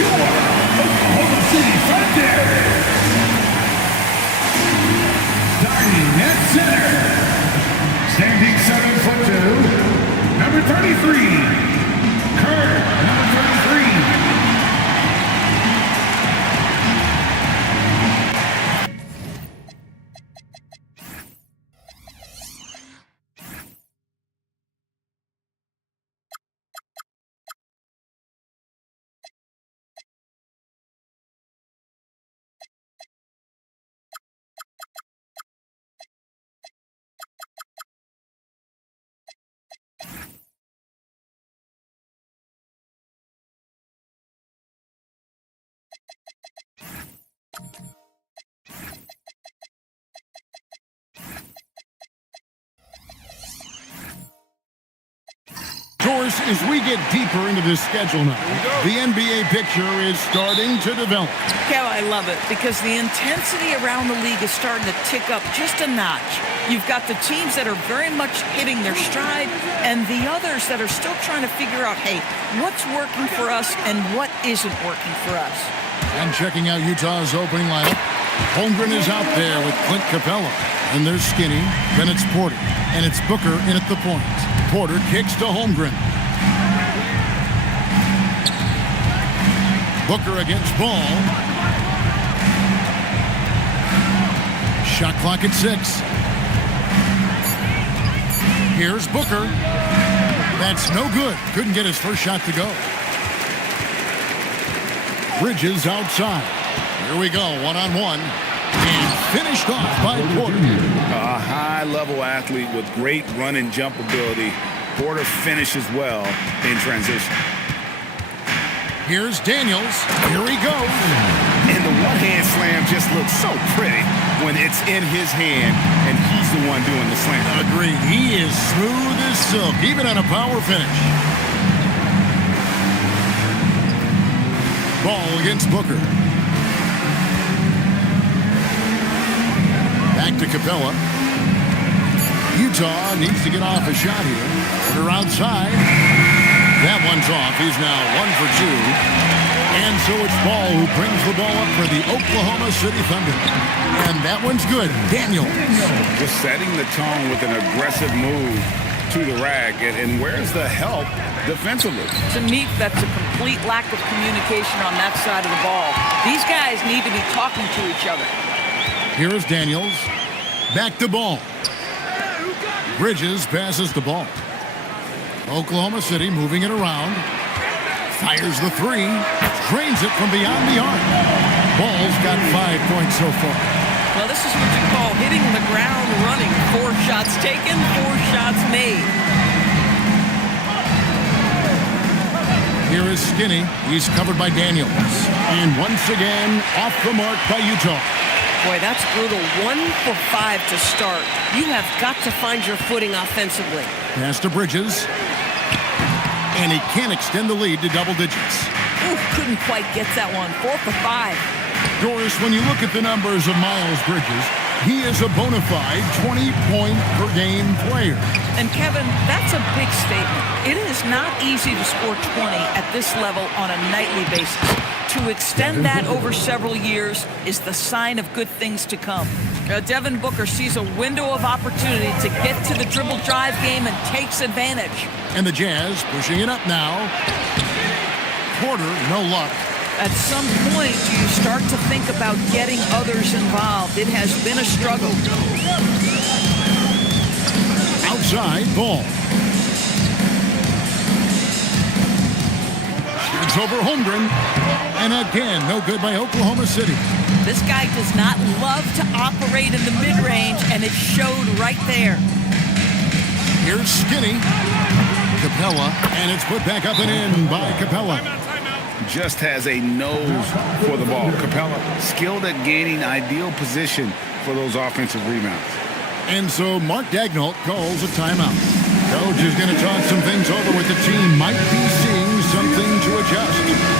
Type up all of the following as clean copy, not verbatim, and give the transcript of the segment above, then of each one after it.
your Oklahoma City Thunder, starting at center, standing 7'2", number 33, Kurt, number 33. Of course, as we get deeper into this schedule now, the NBA picture is starting to develop. Yeah, I love it because the intensity around the league is starting to tick up just a notch. You've got the teams that are very much hitting their stride and the others that are still trying to figure out, hey, what's working for us and what isn't working for us. And checking out Utah's opening lineup, Holmgren is out there with Clint Capella. And there's Skinny, then it's Porter, and it's Booker in at the point. Porter kicks to Holmgren. Booker against Ball. Shot clock at 6. Here's Booker. That's no good. Couldn't get his first shot to go. Bridges outside. Here we go, one-on-one. And finished off by Porter. A high-level athlete with great run and jump ability. Porter finishes well in transition. Here's Daniels. Here he goes. And the one-hand slam just looks so pretty when it's in his hand and he's the one doing the slam. Agreed. He is smooth as silk, even on a power finish. Ball against Booker. Back to Capella. Utah needs to get off a shot here. Porter outside. That one's off. He's now 1 for 2. And so it's Ball who brings the ball up for the Oklahoma City Thunder. And that one's good. Daniel. Just setting the tone with an aggressive move to the rack. And where's the help defensively? To me, that's a complete lack of communication on that side of the ball. These guys need to be talking to each other. Here's Daniels. Back to Ball. Bridges passes the ball. Oklahoma City moving it around. Fires the 3. Drains it from beyond the arc. Ball's got 5 points so far. Well, this is what you call hitting the ground running. 4 shots taken, 4 shots made. Here is Skinny. He's covered by Daniels. And once again, off the mark by Utah. Boy, that's brutal. 1 for 5 to start. You have got to find your footing offensively. Pass to Bridges. And he can't extend the lead to double digits. Ooh, couldn't quite get that one. 4 for 5. Doris, when you look at the numbers of Miles Bridges, he is a bona fide 20-point-per-game player. And, Kevin, that's a big statement. It is not easy to score 20 at this level on a nightly basis. To extend that over several years is the sign of good things to come. Devin Booker sees a window of opportunity to get to the dribble drive game and takes advantage. And the Jazz pushing it up now. Porter, no luck. At some point, you start to think about getting others involved. It has been a struggle. Outside, Ball. Shoots over Holmgren. And again, no good by Oklahoma City. This guy does not love to operate in the mid-range, and it showed right there. Here's Skinny. Capella, and it's put back up and in by Capella. Just has a nose for the ball. Capella, skilled at gaining ideal position for those offensive rebounds. And so Mark Daigneault calls a timeout. Coach is going to talk some things over with the team. Might be seeing something to adjust.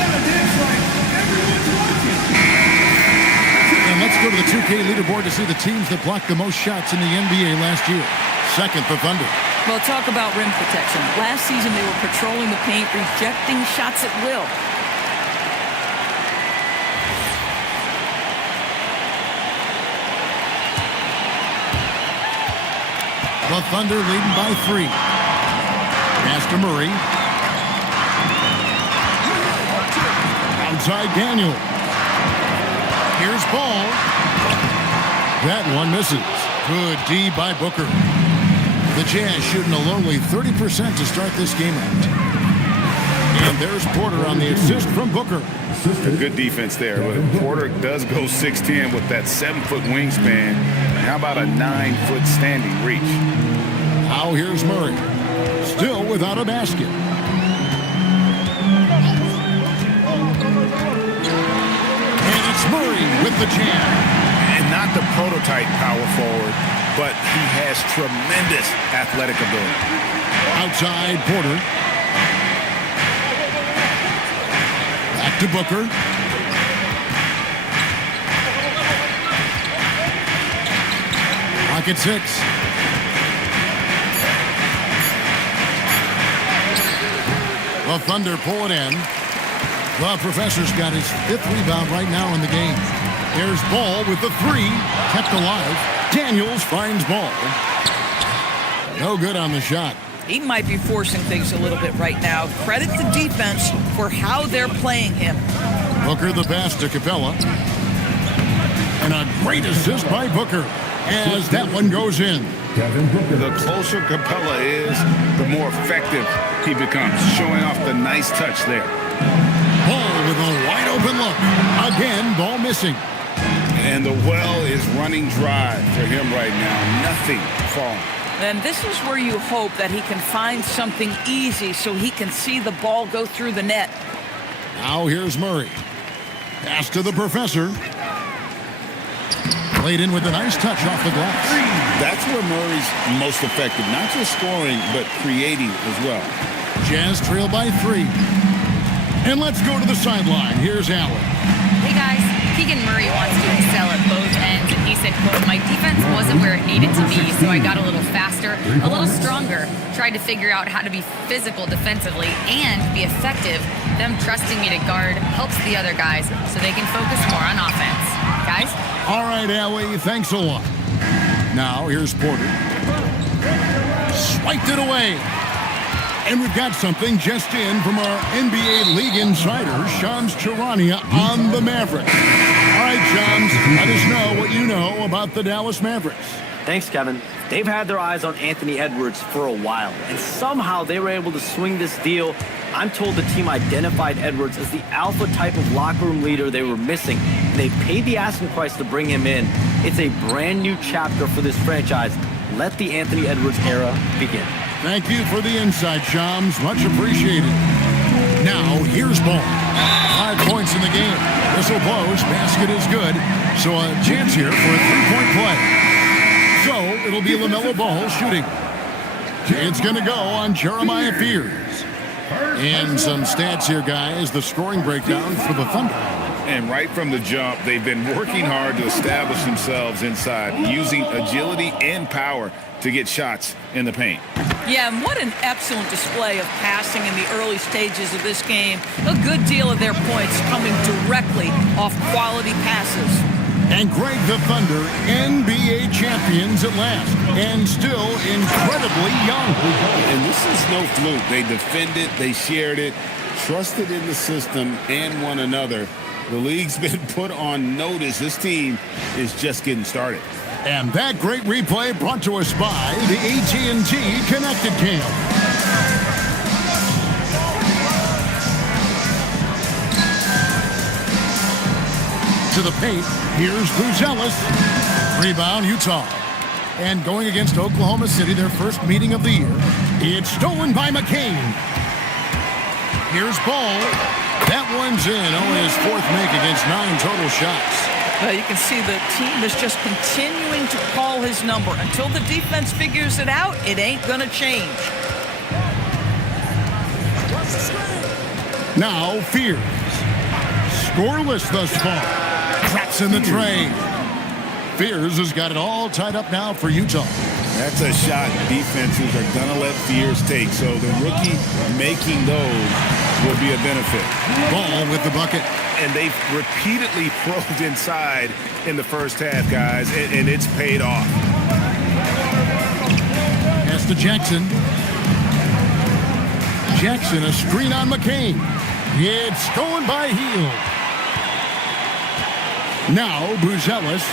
gotta dance like everyone's watching. And let's go to the 2K leaderboard to see the teams that blocked the most shots in the NBA last year. Second, the Thunder. Well, talk about rim protection. Last season, they were patrolling the paint, rejecting shots at will. The Thunder leading by 3. Pass to Murray. Outside Daniel. Here's Ball. That one misses. Good D by Booker. The Jazz shooting a lowly 30% to start this game out. And there's Porter on the assist from Booker. Good defense there. But Porter does go 6'10" with that 7-foot wingspan. How about a 9-foot standing reach? Now here's Murray. Still without a basket. And it's Murray with the jam. And not the prototype power forward, but he has tremendous athletic ability. Outside Porter. Back to Booker. Pocket 6. The Thunder pull it in. The Professor's got his 5th rebound right now in the game. There's Ball with the 3. Kept alive. Daniels finds Ball. No good on the shot. He might be forcing things a little bit right now. Credit the defense for how they're playing him. Booker the pass to Capella. And a great assist by Booker as that one goes in. The closer Capella is, the more effective he becomes, showing off the nice touch there. Ball with a wide open look. Again, Ball missing. And the well is running dry for him right now. Nothing falling. And this is where you hope that he can find something easy so he can see the ball go through the net. Now here's Murray. Pass to the Professor. Played in with a nice touch off the glass. That's where Murray's most effective. Not just scoring, but creating as well. Jazz trail by 3. And let's go to the sideline. Here's Allen. Hey guys, Keegan Murray wants to excel at both ends, and he said, quote, "My defense wasn't where it needed to be, so I got a little faster, a little stronger, tried to figure out how to be physical defensively and be effective. Them trusting me to guard helps the other guys so they can focus more on offense. Guys?" All right, Allie, thanks a lot. Now here's Porter. Swiped it away. And we've got something just in from our NBA League insider, Shams Charania, on the Mavericks. All right, Shams, let us know what you know about the Dallas Mavericks. Thanks, Kevin. They've had their eyes on Anthony Edwards for a while, and somehow they were able to swing this deal. I'm told the team identified Edwards as the alpha type of locker room leader they were missing. They paid the asking price to bring him in. It's a brand new chapter for this franchise. Let the Anthony Edwards era begin. Thank you for the insight, Shams. Much appreciated. Now, here's Ball. 5 points in the game. Whistle blows. Basket is good. So a chance here for a 3-point play. So it'll be LaMelo Ball shooting. It's going to go on Jeremiah Fears. And some stats here, guys. The scoring breakdown for the Thunder. And right from the jump, they've been working hard to establish themselves inside, using agility and power to get shots in the paint. Yeah, and what an excellent display of passing in the early stages of this game. A good deal of their points coming directly off quality passes. And Greg, the Thunder, NBA champions at last, and still incredibly young. And this is no fluke. They defended, they shared it, trusted in the system and one another. The league's been put on notice. This team is just getting started. And that great replay brought to us by the AT&T Connected Cam. To the paint, here's Buzelis. Rebound, Utah. And going against Oklahoma City, their first meeting of the year, it's stolen by McCain. Here's Ball. That one's in. Only his 4th make against 9 total shots. Well, you can see the team is just continuing to call his number. Until the defense figures it out, it ain't going to change. Now, Fears. scoreless thus far. Traps in the tray. Fears has got it all tied up now for Utah. That's a shot defenses are going to let Fears take. So the rookie making those will be a benefit. Ball with the bucket. And they've repeatedly probed inside in the first half, guys, and it's paid off. Pass to Jackson. Jackson, a screen on McCain. It's stolen by Hield. Now, Buzelis.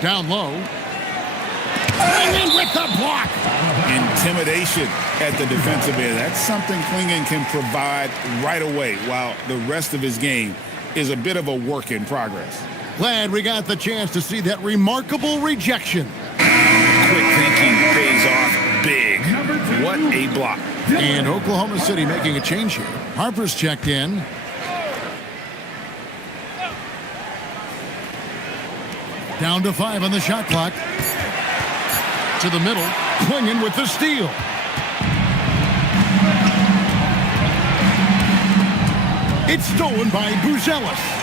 Down low. Klingon with the block. Intimidation at the defensive end. That's something Klingon can provide right away, while the rest of his game is a bit of a work in progress. Glad we got the chance to see that remarkable rejection. Quick thinking pays off big. What a block. And Oklahoma City making a change here. Harper's checked in. Down to 5 on the shot clock. To the middle. Klingon with the steal. It's stolen by Buzelis.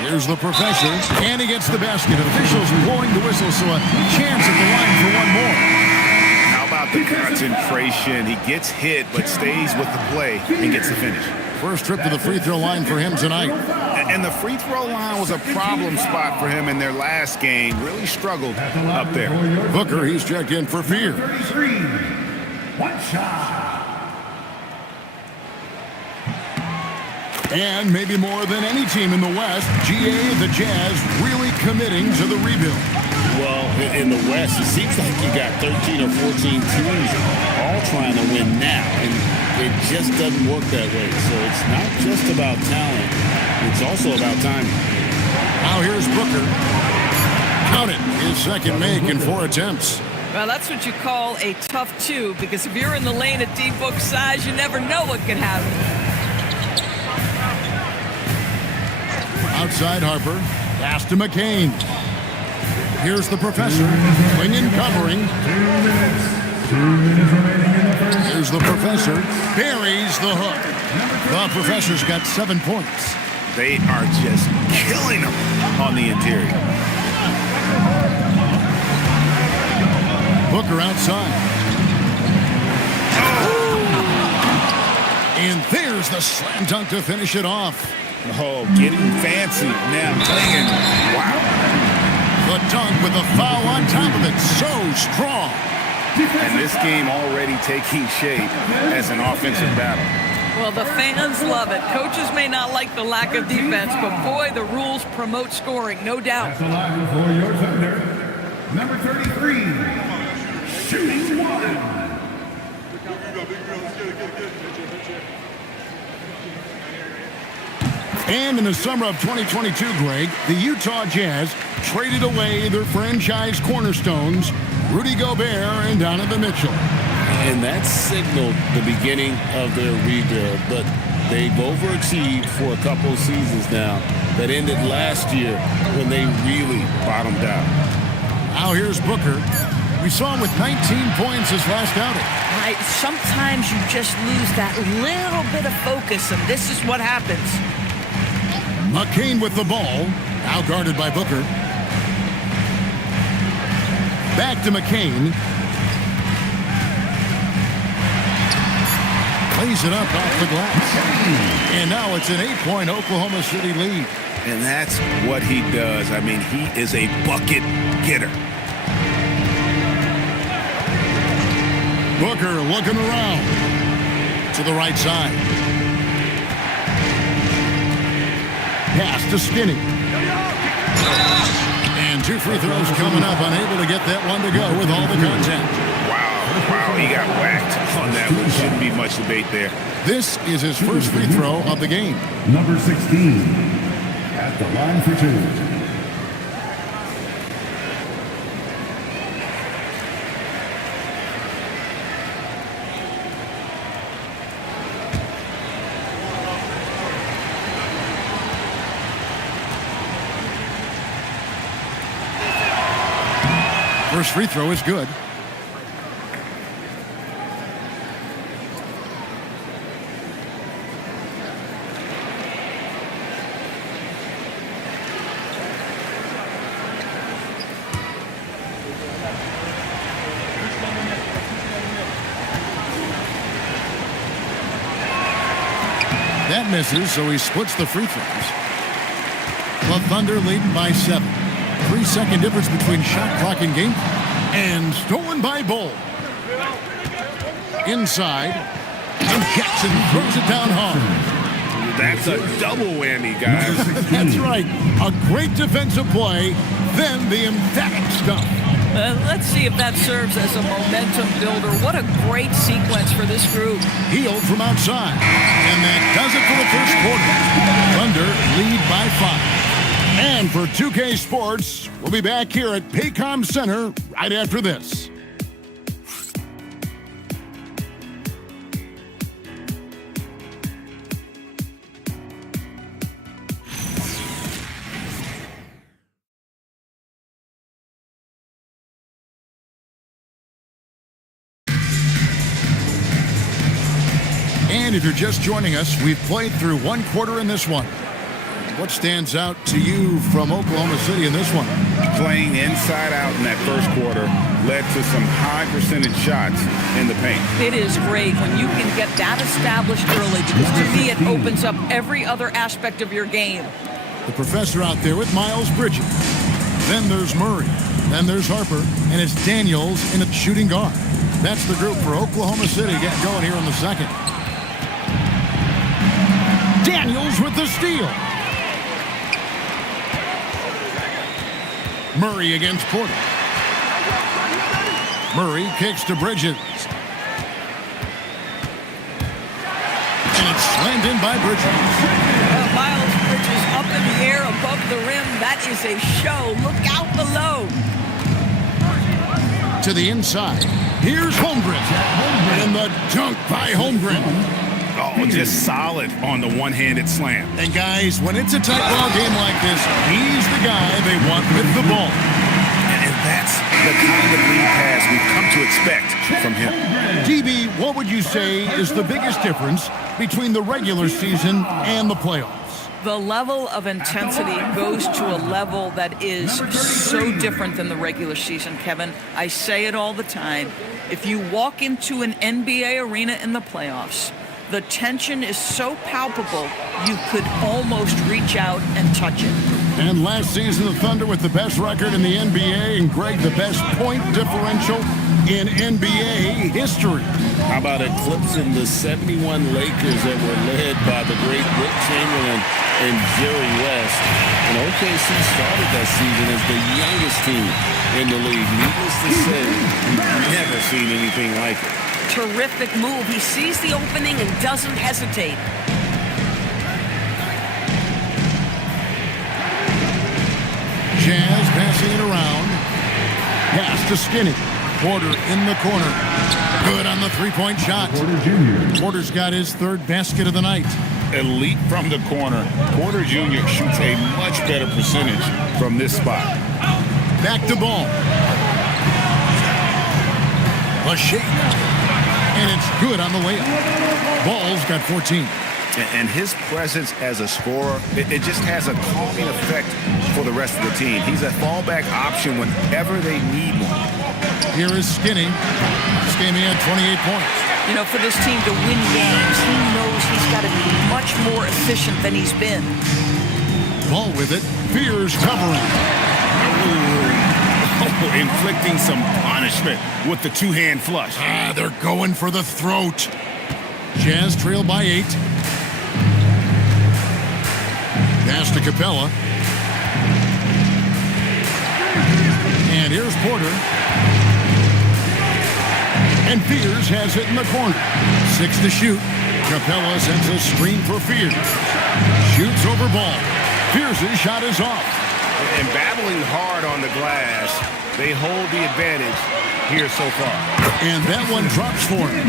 Here's the professor, and he gets the basket. Officials blowing the whistle, so a chance at the line for one more. How about the concentration? He gets hit, but stays with the play and gets the finish. First trip to the free throw line for him tonight. And the free throw line was a problem spot for him in their last game. Really struggled up there. Booker, he's checked in for Fear. 33. One shot. And maybe more than any team in the West, GA, the Jazz, really committing to the rebuild. Well, in the West, it seems like you got 13 or 14 teams all trying to win now. And it just doesn't work that way. So it's not just about talent. It's also about timing. Now here's Booker. Count it. His second make in 4 attempts. Well, that's what you call a tough 2, because if you're in the lane at D-Book size, you never know what could happen. Outside Harper. Pass to McCain. Here's the professor. Klingon covering. 2 minutes remaining in the first. Here's the professor. Buries the hook. The professor's got 7 points. They are just killing them on the interior. Booker outside. And there's the slam dunk to finish it off. Oh, getting fancy now. Klingon. Wow. The dunk with the foul on top of it. So strong. And this game already taking shape as an offensive battle. Well, the fans love it. Coaches may not like the lack of defense, but boy, the rules promote scoring, no doubt. That's the line for your thunder. Number 33. Shooting 1. And in the summer of 2022, Greg, the Utah Jazz traded away their franchise cornerstones, Rudy Gobert and Donovan Mitchell. And that signaled the beginning of their rebuild, but they've overachieved for a couple of seasons now. That ended last year when they really bottomed out. Now here's Booker. We saw him with 19 points his last outing. Right, sometimes you just lose that little bit of focus, and this is what happens. McCain with the ball, now guarded by Booker. Back to McCain. Plays it up off the glass. And now it's an 8-point Oklahoma City lead. And that's what he does. I mean, he is a bucket getter. Booker looking around to the right side. Pass to Skinny. And 2 free throws coming up, unable to get that one to go with all the contact. Wow, he got whacked on that one. Shouldn't be much debate there. This is his first free throw of the game. Number 16. At the line for 2. First free throw is good. That misses, so he splits the free throws. The Thunder leading by 7. 3-second difference between shot clock and game clock. And stolen by Bull. Inside. And Jackson throws it down hard. That's a double whammy, guys. That's right. A great defensive play, then the emphatic stuff. Let's see if that serves as a momentum builder. What a great sequence for this group. Healed from outside. And that does it for the first quarter. Thunder lead by 5. And for 2K Sports, we'll be back here at Paycom Center right after this. And if you're just joining us, we've played through one quarter in this one. What stands out to you from Oklahoma City in this one? Playing inside out in that first quarter led to some high percentage shots in the paint. It is great when you can get that established early, because to me it opens up every other aspect of your game. The professor out there with Miles Bridges. Then there's Murray. Then there's Harper. And it's Daniels in at shooting guard. That's the group for Oklahoma City getting going here in the second. Daniels with the steal. Murray against Porter. Murray kicks to Bridges. And it's slammed in by Bridges. Miles Bridges up in the air above the rim. That is a show. Look out below. To the inside. Here's Holmgren. And the dunk by Holmgren. Oh, just solid on the one-handed slam. And guys, when it's a tight ball game like this, he's the guy they want with the ball. And that's the kind of lead pass we've come to expect from him. DB, what would you say is the biggest difference between the regular season and the playoffs? The level of intensity goes to a level that is so different than the regular season, Kevin. I say it all the time. If you walk into an NBA arena in the playoffs, the tension is so palpable, you could almost reach out and touch it. And last season, the Thunder with the best record in the NBA, and Greg, the best point differential in NBA history. How about eclipsing the 71 Lakers that were led by the great Wilt Chamberlain and Jerry West? And OKC started that season as the youngest team in the league. Needless to say, we've never seen anything like it. Terrific move. He sees the opening and doesn't hesitate. Jazz passing it around. Pass to Skinny. Porter in the corner. Good on the three-point shot. Porter's got his third basket of the night. Elite from the corner. Porter Jr. shoots a much better percentage from this spot. Back to Ball. A shake. And it's good on the layup. Ball's got 14. And his presence as a scorer, it just has a calming effect for the rest of the team. He's a fallback option whenever they need one. Here is Skinny. This game he had 28 points. You know, for this team to win games, he knows he's got to be much more efficient than he's been. Ball with it. Fears covering. Inflicting some punishment with the two-hand flush. They're going for the throat. Jazz trail by 8. Pass to Capella. And here's Porter. And Fears has it in the corner. 6 to shoot. Capella sends a screen for Fears. Shoots over Ball. Fears' shot is off. And battling hard on the glass, they hold the advantage here so far. And that one drops for him.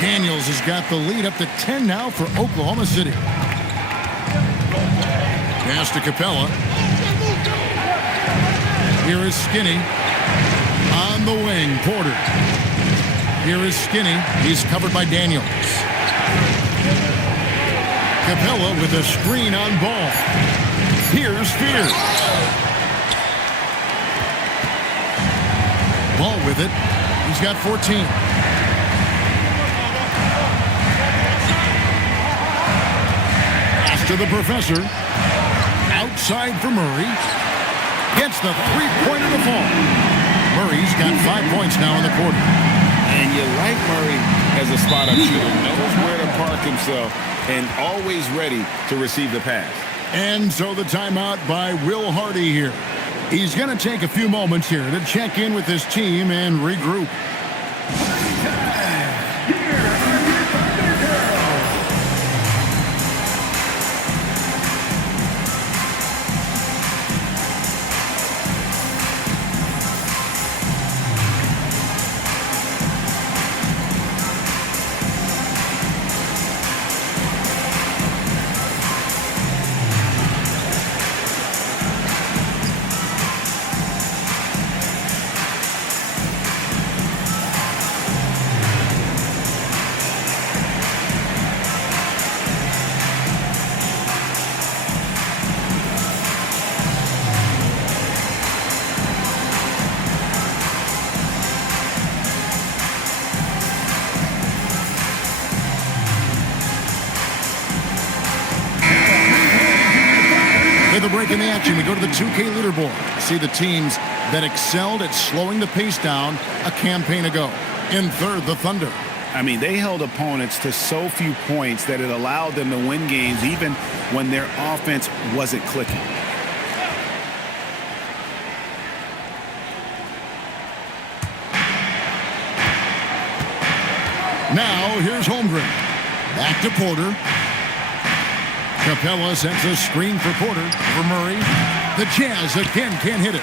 Daniels has got the lead up to 10 now for Oklahoma City. Pass to Capella. Here is Skinny. On the wing, Porter. Here is Skinny. He's covered by Daniels. Capella with a screen on ball. Here's Spears. Ball with it. He's got 14. Pass to the professor. Outside for Murray. Gets the three-pointer to fall. Murray's got 5 points now in the quarter. And you like Murray as a spot-up shooter. Knows where to park himself and always ready to receive the pass. And so the timeout by Will Hardy here. He's going to take a few moments here to check in with his team and regroup. With a break in the action, we go to the 2K leaderboard. See the teams that excelled at slowing the pace down a campaign ago. In third, the Thunder. I mean, they held opponents to so few points that it allowed them to win games even when their offense wasn't clicking. Now, here's Holmgren. Back to Porter. Capella sends a screen for Porter for Murray. The Jazz again can't hit it.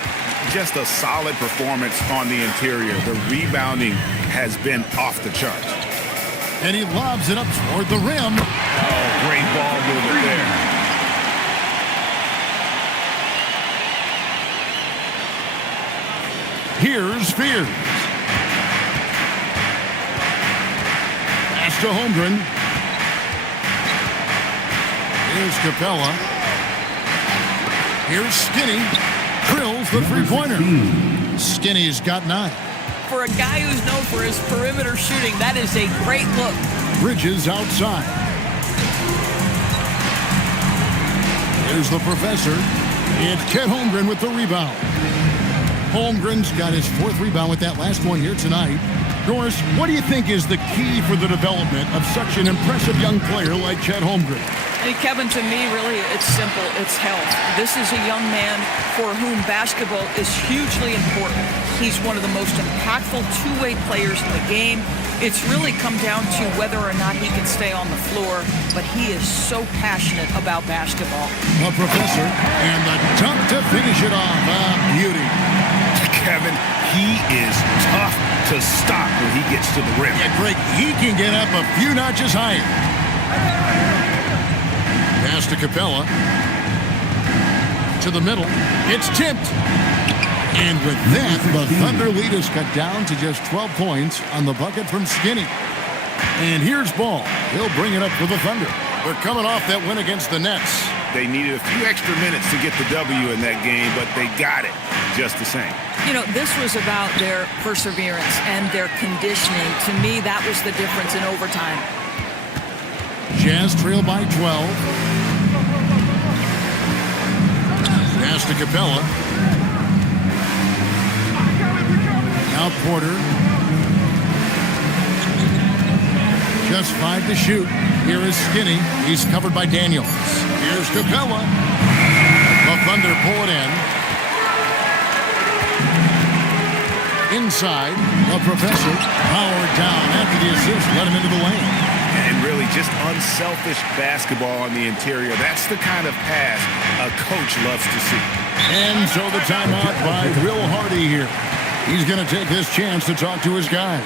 Just a solid performance on the interior. The rebounding has been off the charts. And he lobs it up toward the rim. Oh, great ball movement there. Here's Spears. Pass to Holmgren. Here's Capella. Here's Skinny. Drills the three-pointer. Skinny's got 9. For a guy who's known for his perimeter shooting, that is a great look. Bridges outside. Here's the professor. It's Chet Holmgren with the rebound. Holmgren's got his 4th rebound with that last one here tonight. Doris, what do you think is the key for the development of such an impressive young player like Chet Holmgren? And Kevin, to me, really, it's simple. It's health. This is a young man for whom basketball is hugely important. He's one of the most impactful two-way players in the game. It's really come down to whether or not he can stay on the floor, but he is so passionate about basketball. The professor, and the dunk to finish it off. Beauty. Kevin, he is tough to stop when he gets to the rim. Yeah, Greg, he can get up a few notches higher. Pass to Capella. To the middle. It's tipped. And with that, the Thunder lead is cut down to just 12 points on the bucket from Skinny. And here's Ball. He'll bring it up for the Thunder. They're coming off that win against the Nets. They needed a few extra minutes to get the W in that game, but they got it just the same. You know, this was about their perseverance and their conditioning. To me, that was the difference in overtime. Jazz trail by 12. Pass to Capella. Now Porter. Just 5 to shoot. Here is Skinny. He's covered by Daniels. Here's Capella. The Thunder pull it in. Inside, the professor powered down after the assist, let him into the lane. And really just unselfish basketball on the interior. That's the kind of pass a coach loves to see. And so the timeout by Will Hardy here. He's going to take this chance to talk to his guys.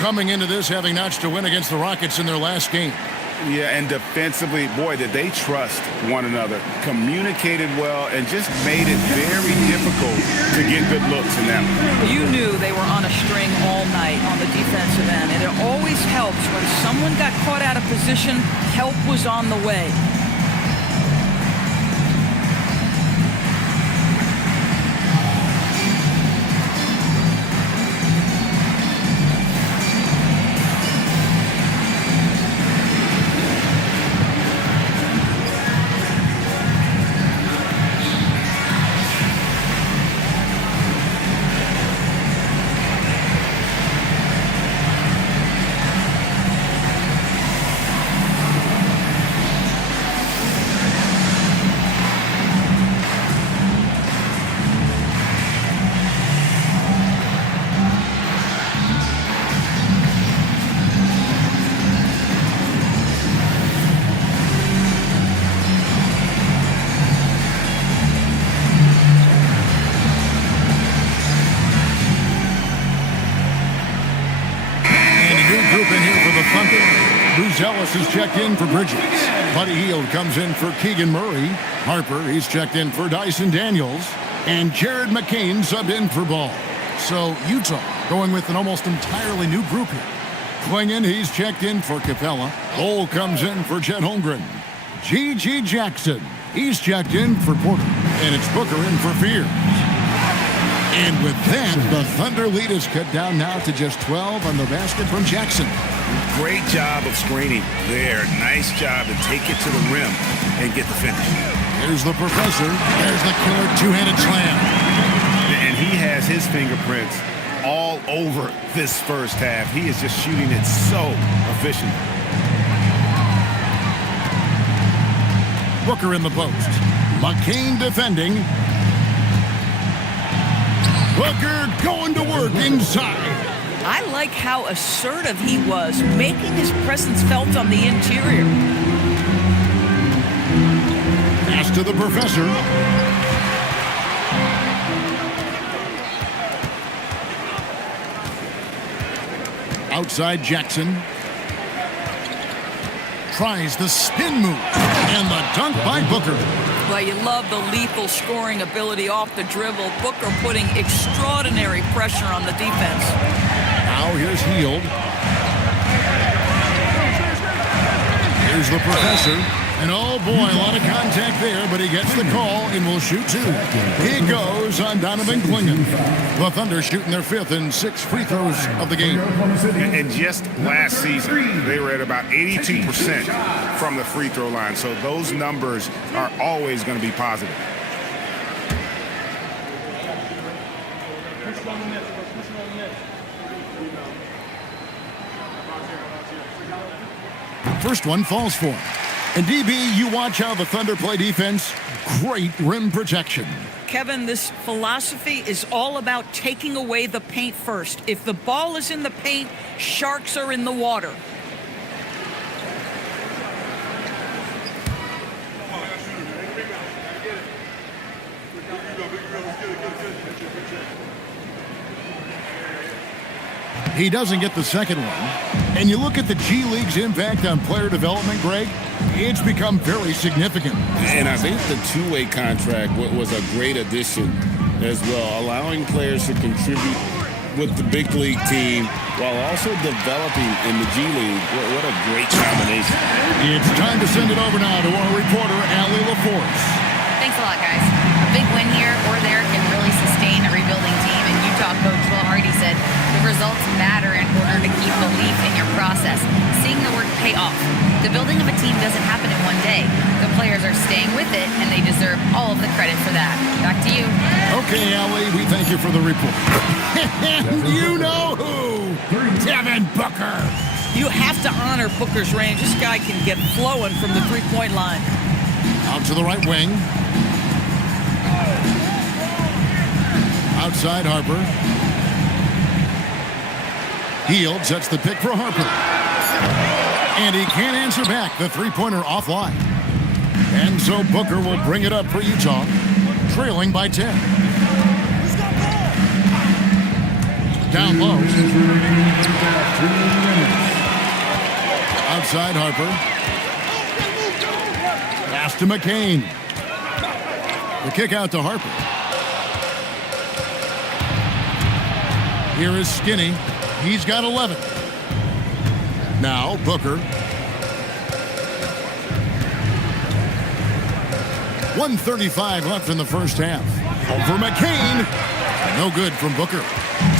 Coming into this, having notched a win against the Rockets in their last game. Yeah, and defensively, boy, did they trust one another, communicated well, and just made it very difficult to get good looks in that one. You knew they were on a string all night on the defensive end, and it always helps when someone got caught out of position, help was on the way. Ellis is checked in for Bridges. Buddy Hield comes in for Keegan Murray. Harper, he's checked in for Dyson Daniels. And Jared McCain subbed in for Ball. So Utah going with an almost entirely new group here. Klingon, he's checked in for Capella. Cole comes in for Chet Holmgren. G.G. Jackson, he's checked in for Porter. And it's Booker in for Fears. And with that, the Thunder lead is cut down now to just 12 on the basket from Jackson. Great job of screening there. Nice job to take it to the rim and get the finish. Here's the professor. There's the killer two-handed slam. And he has his fingerprints all over this first half. He is just shooting it so efficiently. Booker in the post. McCain defending. Booker going to work inside. I like how assertive he was, making his presence felt on the interior. Pass to the professor. Outside Jackson. Tries the spin move. And the dunk by Booker. Well, you love the lethal scoring ability off the dribble. Booker putting extraordinary pressure on the defense. Now here's Hield. Here's the professor. And oh boy, a lot of contact there, but he gets the call and will shoot two. He goes on Donovan Klingon. The Thunder shooting their fifth and 6 free throws of the game. And just last season, they were at about 82% from the free throw line. So those numbers are always going to be positive. First one falls for him. And DB, you watch how the Thunder play defense. Great rim protection. Kevin, this philosophy is all about taking away the paint first. If the ball is in the paint, sharks are in the water. He doesn't get the second one. And you look at the G League's impact on player development, Greg, it's become very significant. And I think the two-way contract was a great addition as well, allowing players to contribute with the big league team while also developing in the G League. What a great combination. It's time to send it over now to our reporter, Allie LaForce. Thanks a lot, guys. A big win here or there can really sustain a rebuilding team, and Utah coach Will Hardy said the results matter in order to keep belief in your process, seeing the work pay off. The building of a team doesn't happen in one day. The players are staying with it, and they deserve all of the credit for that. Back to you. Okay, Allie, we thank you for the report. And you know who? Devin Booker. You have to honor Booker's range. This guy can get flowing from the three-point line. Out to the right wing. Outside Harper. Hield sets the pick for Harper. And he can't answer back. The three-pointer offline. And so Booker will bring it up for Utah, trailing by 10. Down low. Outside Harper. Pass to McCain. The kick out to Harper. Here is Skinny. He's got 11. Now Booker. 1:35 left in the first half. Over McCain. No good from Booker.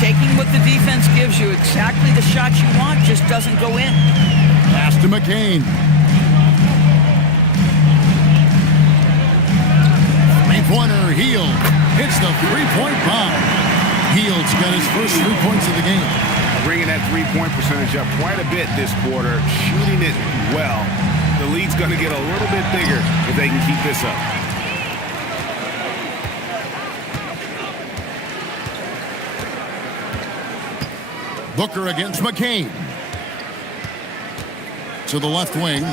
Taking what the defense gives you, exactly the shot you want, just doesn't go in. Pass to McCain. Three-pointer, Hield hits the three-point bomb. Hield's got his first 3 points of the game. Bringing that three-point percentage up quite a bit this quarter, shooting it well. The lead's going to get a little bit bigger if they can keep this up. Booker against McCain. To the left wing.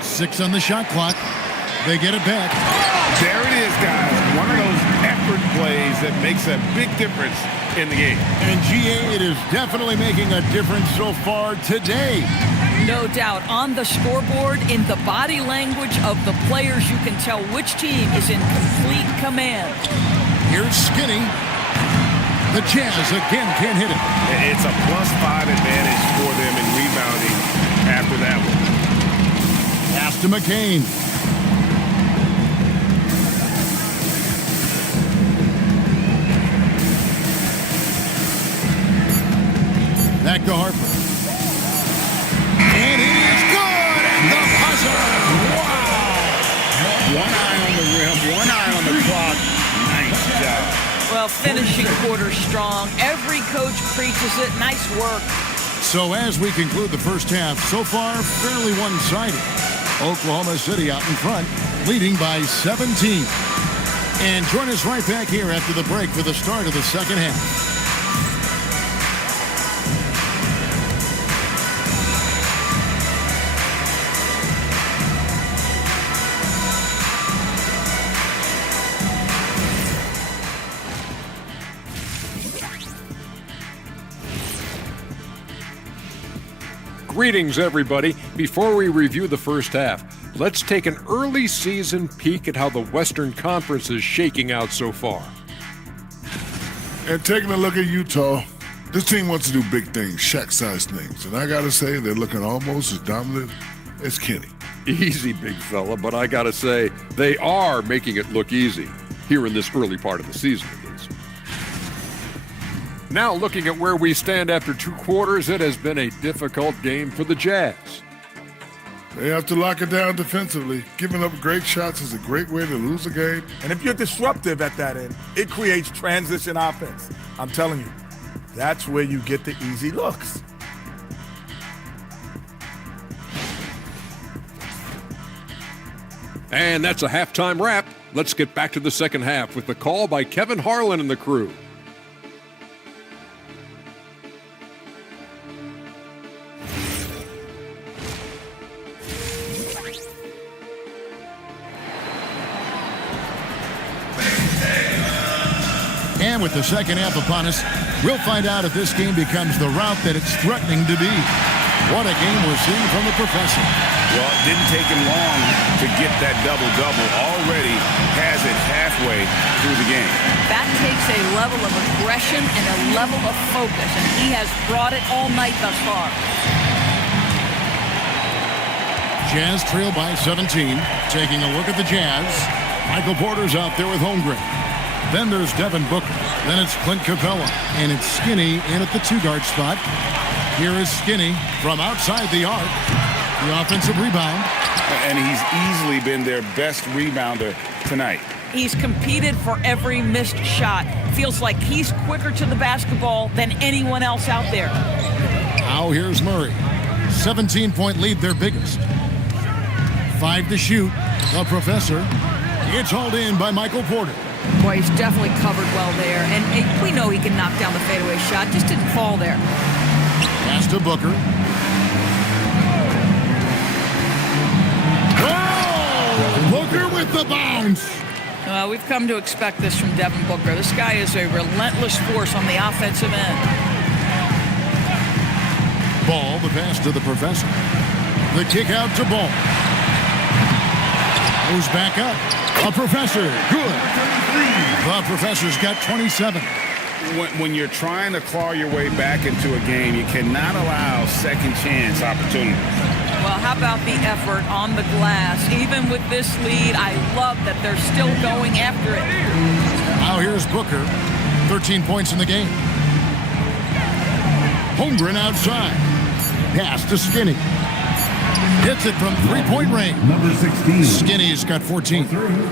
6 on the shot clock. They get it back. There it is, guys. One of those effort plays that makes a big difference in the game. And GA, it is definitely making a difference so far today. No doubt. On the scoreboard, in the body language of the players, you can tell which team is in complete command. Here's Skinny. The Jazz again can't hit it. It's a +5 advantage for them in rebounding after that one. Pass to McCain. Back to Harper. And it is good! And the buzzer! Wow! One eye on the rim, one eye on the clock. Nice job. Well, finishing quarter strong. Every coach preaches it. Nice work. So as we conclude the first half, so far fairly one-sided. Oklahoma City out in front, leading by 17. And join us right back here after the break for the start of the second half. Greetings, everybody. Before we review the first half, let's take an early season peek at how the Western Conference is shaking out so far. And taking a look at Utah, this team wants to do big things, Shaq-sized things. And I got to say, they're looking almost as dominant as Kenny. Easy, big fella, but I gotta say, they are making it look easy, here in this early part of the season, at least. Now, looking at where we stand after 2 quarters, it has been a difficult game for the Jazz. They have to lock it down defensively. Giving up great shots is a great way to lose a game. And if you're disruptive at that end, it creates transition offense. I'm telling you, that's where you get the easy looks. And that's a halftime wrap. Let's get back to the second half with the call by Kevin Harlan and the crew. And with the second half upon us, we'll find out if this game becomes the route that it's threatening to be. What a game we're seeing from the professor. Well, it didn't take him long to get that double-double. Already has it halfway through the game. That takes a level of aggression and a level of focus, and he has brought it all night thus far. Jazz trail by 17. Taking a look at the Jazz. Michael Porter's out there with Holmgren. Then there's Devin Booker. Then it's Clint Capella. And it's Skinny in at the 2-guard spot. Here is Skinny from outside the arc. The offensive rebound. And he's easily been their best rebounder tonight. He's competed for every missed shot. Feels like he's quicker to the basketball than anyone else out there. Now here's Murray. 17-point lead, their biggest. 5 to shoot. The professor. It's hauled in by Michael Porter. Boy, he's definitely covered well there. And we know he can knock down the fadeaway shot. Just didn't fall there. Pass to Booker. Oh! Booker with the bounce. We've come to expect this from Devin Booker. This guy is a relentless force on the offensive end. Ball, the pass to the professor. The kick out to Ball. Goes back up. A professor. Good. The professor's got 27. When you're trying to claw your way back into a game, you cannot allow second chance opportunities. Well, how about the effort on the glass? Even with this lead, I love that they're still going after it. Now here's Booker. 13 points in the game. Holmgren outside. Pass to Skinny. Hits it from three-point range. Number 16. Skinny's got 14.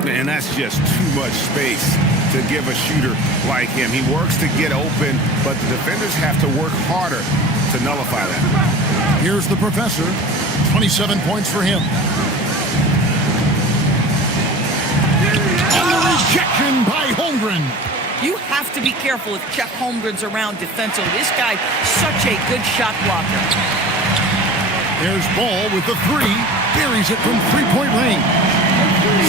And that's just too much space to give a shooter like him. He works to get open, but the defenders have to work harder to nullify that. Here's the professor. 27 points for him. And the rejection by Holmgren. You have to be careful if Chet Holmgren's around defensively. This guy, such a good shot blocker. There's Ball with the three. Buries it from three-point range.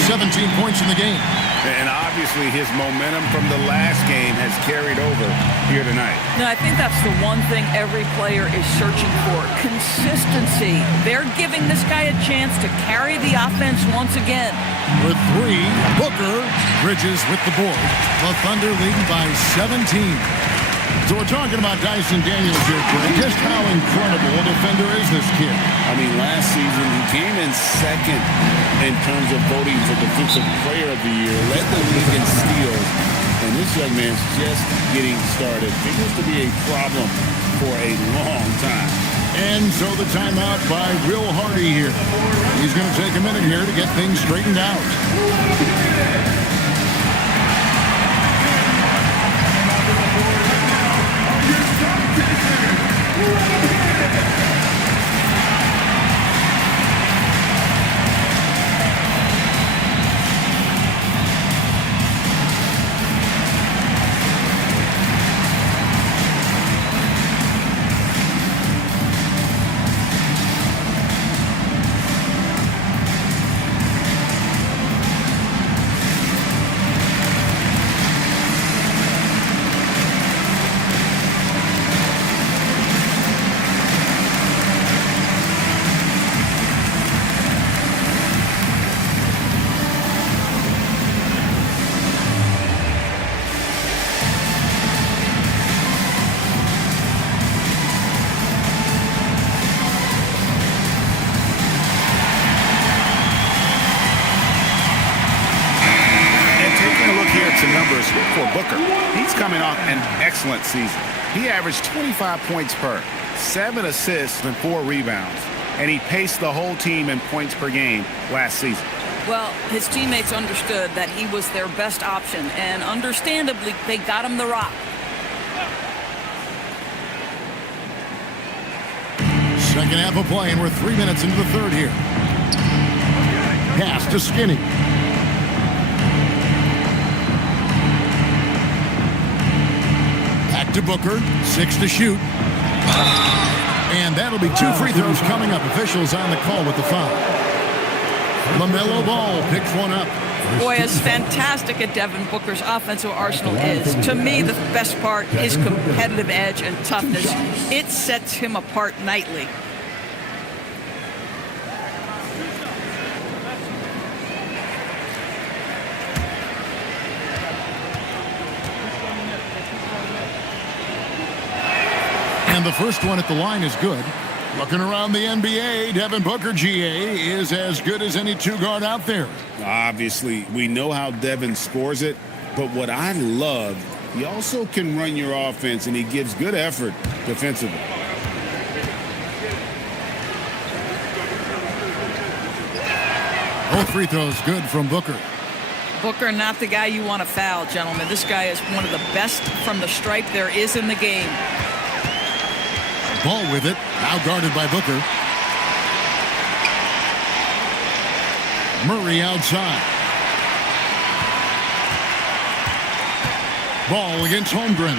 17 points in the game. And obviously his momentum from the last game has carried over here tonight. No, I think that's the one thing every player is searching for. Consistency. They're giving this guy a chance to carry the offense once again. With three, Booker. Bridges with the board. The Thunder leading by 17. So we're talking about Dyson Daniels here, Greg. Just how incredible a defender is this kid? I mean, last season he came in second in terms of voting for Defensive Player of the Year, led the league in steals, and this young man's just getting started. Figures to be a problem for a long time. And so the timeout by Will Hardy here. He's going to take a minute here to get things straightened out. For Booker, he's coming off an excellent season. He averaged 25 points per, 7 assists and 4 rebounds, and he paced the whole team in points per game last season. Well, his teammates understood that he was their best option, and understandably, they got him the rock. Second half of play, and we're 3 minutes into the third here. Pass to Skinny. Back to Booker. 6 to shoot. And that'll be 2 free throws coming up. Officials on the call with the foul. LaMelo Ball picks one up. Boy, as fantastic as Devin Booker's offensive arsenal is, to me, the best part is competitive edge and toughness. It sets him apart nightly. And the first one at the line is good. Looking around the NBA, Devin Booker, GA, is as good as any two-guard out there. Obviously, we know how Devin scores it, but what I love, he also can run your offense, and he gives good effort defensively. Both free throws good from Booker. Booker, not the guy you want to foul, gentlemen. This guy is one of the best from the stripe there is in the game. Ball with it, now guarded by Booker. Murray outside. Ball against Holmgren.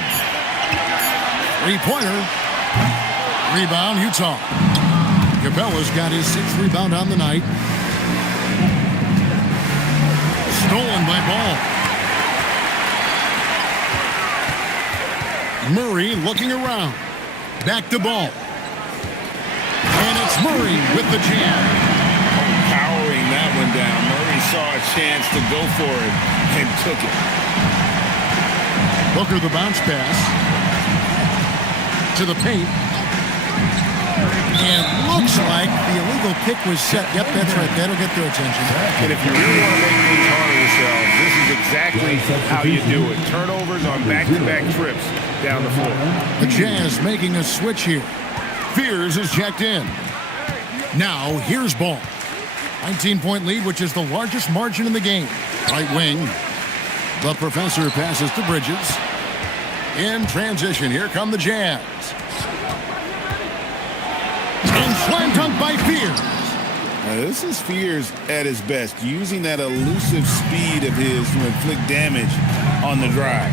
Three-pointer. Rebound, Utah. Capella's got his 6th rebound on the night. Stolen by Ball. Murray looking around. Back to Ball. And it's Murray with the jam. Powering that one down. Murray saw a chance to go for it and took it. Booker the bounce pass to the paint. And looks like the illegal kick was set. Yep, that's right. That'll get their attention. And if you really want to make things hard on yourself, this is exactly how you do it. Turnovers on back-to-back trips down the floor. The Jazz making a switch here. Fears is checked in. Now, here's ball. 19-point lead, which is the largest margin in the game. Right wing. The professor passes to Bridges. In transition, here come the Jazz. And slam dunk by Fears. Now, this is Fears at his best, using that elusive speed of his to inflict damage on the drive.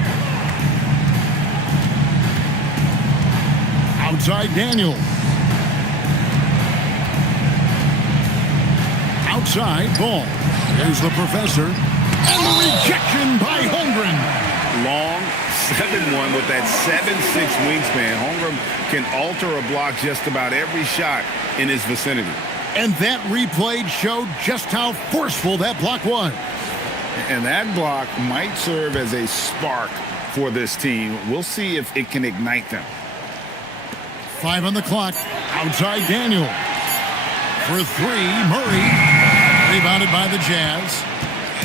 Outside Daniel. Outside ball. Here's the professor. And the rejection by Holmgren. Long 7-1 with that 7'6" wingspan. Holmgren can alter a block just about every shot in his vicinity. And that replay showed just how forceful that block was. And that block might serve as a spark for this team. We'll see if it can ignite them. 5 on the clock. Outside Daniel. For 3, Murray. Rebounded by the Jazz.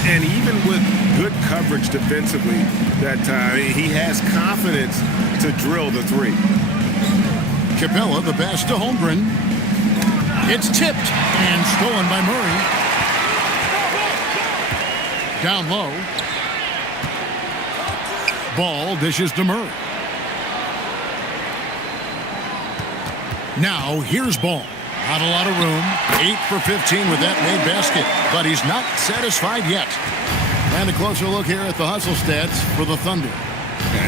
And even with good coverage defensively that time, he has confidence to drill the 3. Capella, the pass to Holmgren. It's tipped and stolen by Murray. Down low. Ball dishes to Murray. Now here's ball. Not a lot of room. 8 for 15 with that made basket. But he's not satisfied yet. And a closer look here at the hustle stats for the Thunder.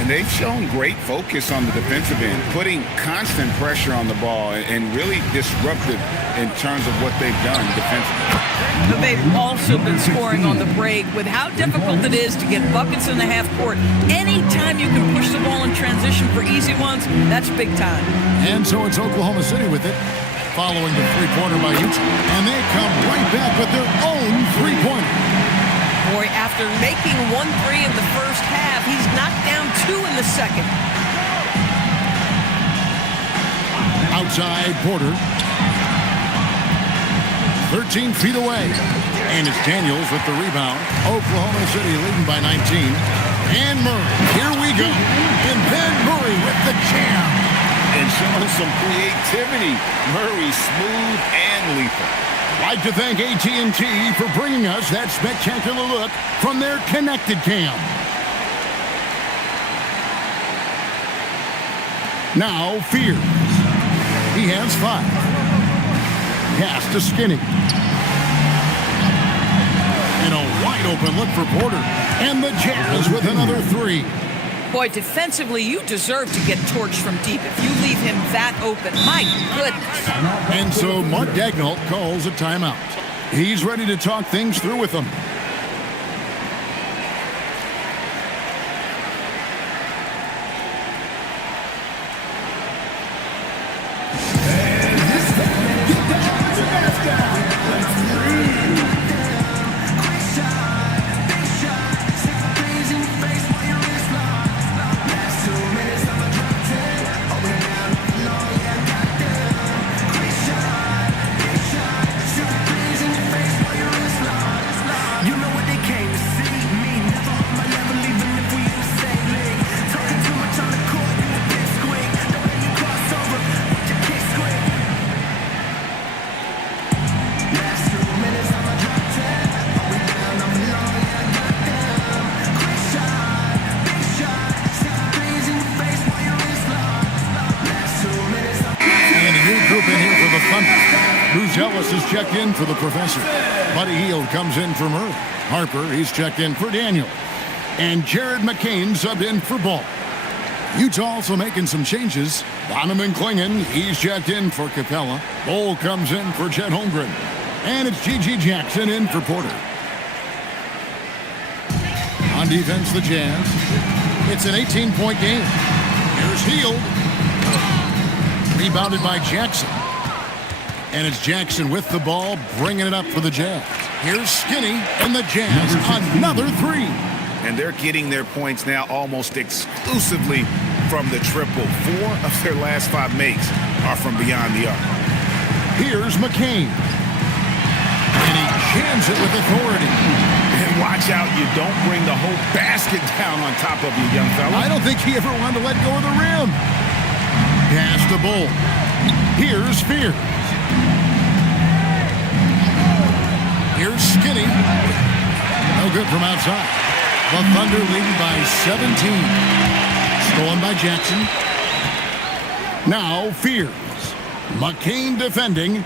And they've shown great focus on the defensive end, putting constant pressure on the ball and really disruptive in terms of what they've done defensively. But they've also been scoring on the break. With how difficult it is to get buckets in the half court, anytime you can push the ball in transition for easy ones, that's big time. And so it's Oklahoma City with it, following the three-pointer by Utah. And they come right back with their own three-pointer. Boy, after making 1 3 in the first half, he's knocked down 2 in the second. Outside Porter. 13 feet away. And it's Daniels with the rebound. Oklahoma City leading by 19. And Murray. Here we go. And then Murray with the jam. And showing some creativity. Murray smooth and lethal. Like to thank AT&T for bringing us that spectacular look from their connected cam. Now Fears. He has 5. Pass to Skinny. And a wide open look for Porter. And the Jazz with another 3. Boy, defensively, you deserve to get torched from deep if you leave him that open. My goodness. And so Mark Daigneault calls a timeout. He's ready to talk things through with them. Ellis is checked in for the professor. Buddy Hield comes in for Murray. Harper, he's checked in for Daniel. And Jared McCain subbed in for Ball. Utah also making some changes. Donovan Clingan, he's checked in for Capella. Bol comes in for Chet Holmgren. And it's G.G. Jackson in for Porter. On defense, the Jazz. It's an 18-point game. Here's Hield. Rebounded by Jackson. And it's Jackson with the ball, bringing it up for the Jazz. Here's Skinny and the Jazz. Another three. And they're getting their points now almost exclusively from the triple. 4 of their last 5 makes are from beyond the arc. Here's McCain. And he jams it with authority. And watch out, you don't bring the whole basket down on top of you, young fella. I don't think he ever wanted to let go of the rim. Pass to Bull. Here's Spears. Here's Skinny. No good from outside. The Thunder leading by 17. Stolen by Jackson. Now Fears. McCain defending.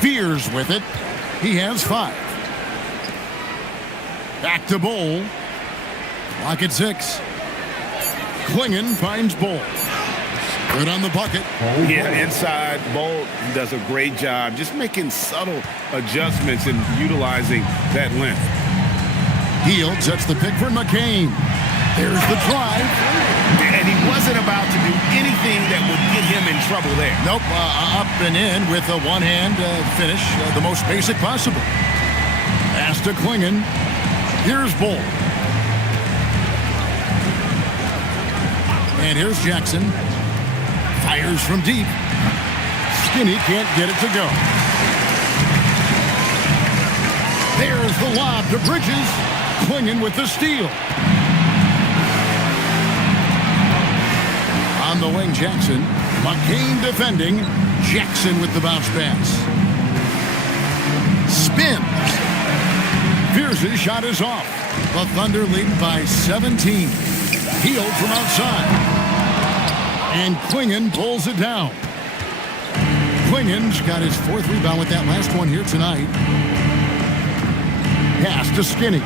Fears with it. He has 5. Back to Bull. Clock at 6. Klingon finds Bull. Good on the bucket. Yeah, inside, Bolt does a great job just making subtle adjustments and utilizing that length. Hield sets the pick for McCain. There's the drive. And he wasn't about to do anything that would get him in trouble there. Nope, up and in with a one-hand finish, the most basic possible. Pass to Klingon. Here's Bull. And here's Jackson. Fires from deep. Skinny can't get it to go. There's the lob to Bridges. Klingon with the steal. On the wing, Jackson. McCain defending. Jackson with the bounce pass. Spins. Fears' shot is off. The Thunder lead by 17. Hield from outside. And Klingon pulls it down. Klingon's got his 4th rebound with that last one here tonight. Pass to Skinny.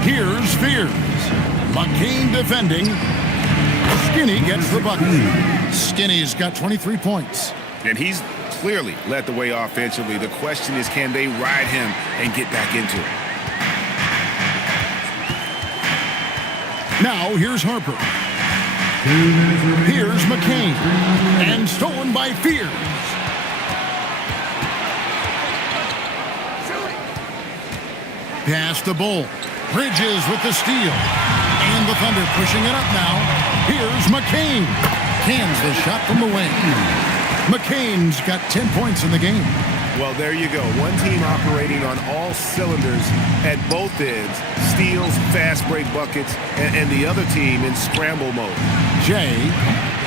Here's Fears. McCain defending. Skinny gets the bucket. Skinny's got 23 points. And he's clearly led the way offensively. The question is, can they ride him and get back into it? Now here's Harper. Here's McCain. And stolen by Fears. Pass to Bull. Bridges with the steal. And the Thunder pushing it up now. Here's McCain. Cans the shot from the wing. McCain's got 10 points in the game. Well, there you go. One team operating on all cylinders at both ends. Steals, fast break buckets, and the other team in scramble mode. Jay,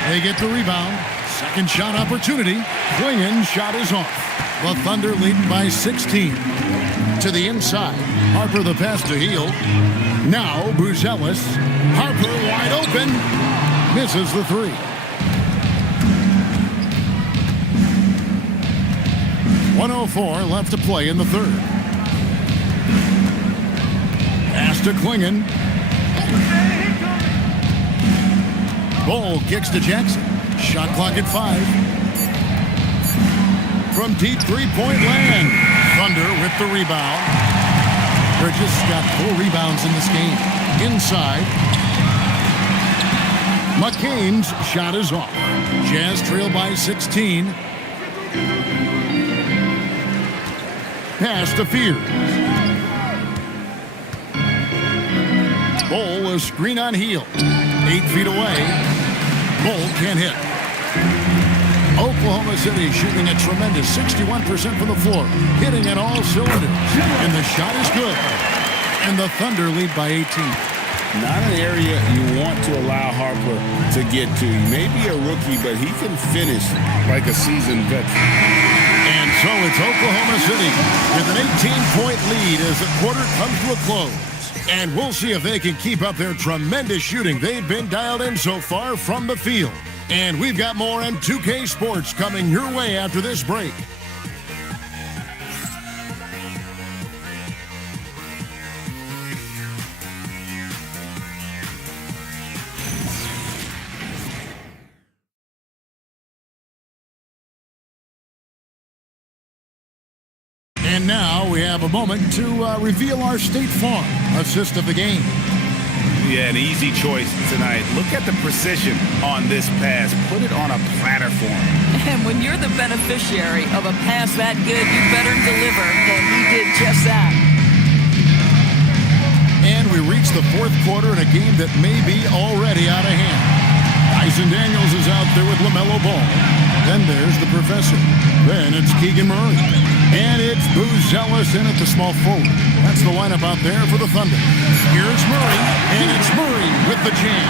they get the rebound. Second shot opportunity. Klingon shot is off. The Thunder leading by 16. To the inside. Harper the pass to Hield. Now Buzelis. Harper wide open. Misses the 3. .104 left to play in the 3rd. Pass to Klingon. Bull kicks to Jackson. Shot clock at 5. From deep three-point land. Thunder with the rebound. Bridges got 4 rebounds in this game. Inside. McCain's shot is off. Jazz trail by 16. Pass to Fears. Bull a screen on Hield. 8 feet away. Bull can't hit. Oklahoma City shooting a tremendous 61% from the floor, hitting at all cylinders. And the shot is good. And the Thunder lead by 18. Not an area you want to allow Harper to get to. He may be a rookie, but he can finish like a seasoned veteran. And so it's Oklahoma City with an 18-point lead as the quarter comes to a close. And we'll see if they can keep up their tremendous shooting they've been dialed in so far from the field. And we've got more M2K Sports coming your way after this break. And now we have a moment to reveal our State Farm assist of the game. Yeah, an easy choice tonight. Look at the precision on this pass. Put it on a platter for him. And when you're the beneficiary of a pass that good, you better deliver. And he did just that. And we reach the fourth quarter in a game that may be already out of hand. Tyson Daniels is out there with LaMelo Ball. Then there's the professor. Then it's Keegan Murray. And it's Booz Ellis in at the small forward. That's the lineup out there for the Thunder. Here's Murray, and it's Murray with the jam.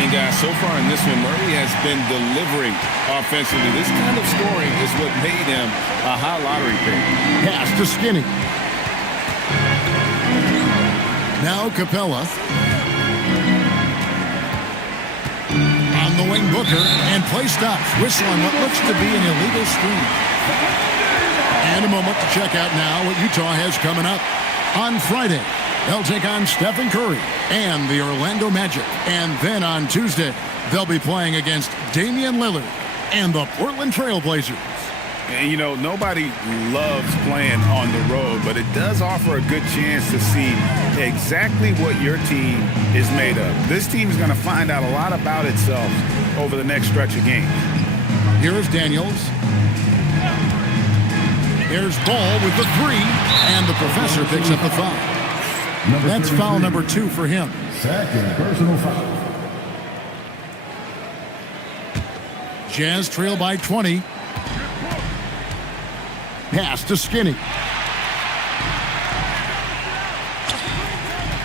And guys, so far in this one, Murray has been delivering offensively. This kind of scoring is what made him a high lottery pick. Pass to Skinny. Now Capella. On the wing, Booker, and play stops. Whistle on what looks to be an illegal screen. And a moment to check out now what Utah has coming up. On Friday, they'll take on Stephen Curry and the Orlando Magic. And then on Tuesday, they'll be playing against Damian Lillard and the Portland Trailblazers. And, you know, nobody loves playing on the road, but it does offer a good chance to see exactly what your team is made of. This team is going to find out a lot about itself over the next stretch of games. Here is Daniels. There's Ball with the three, and the professor picks up the foul. That's foul number 2 for him. Second personal foul. Jazz trail by 20. Pass to Skinny.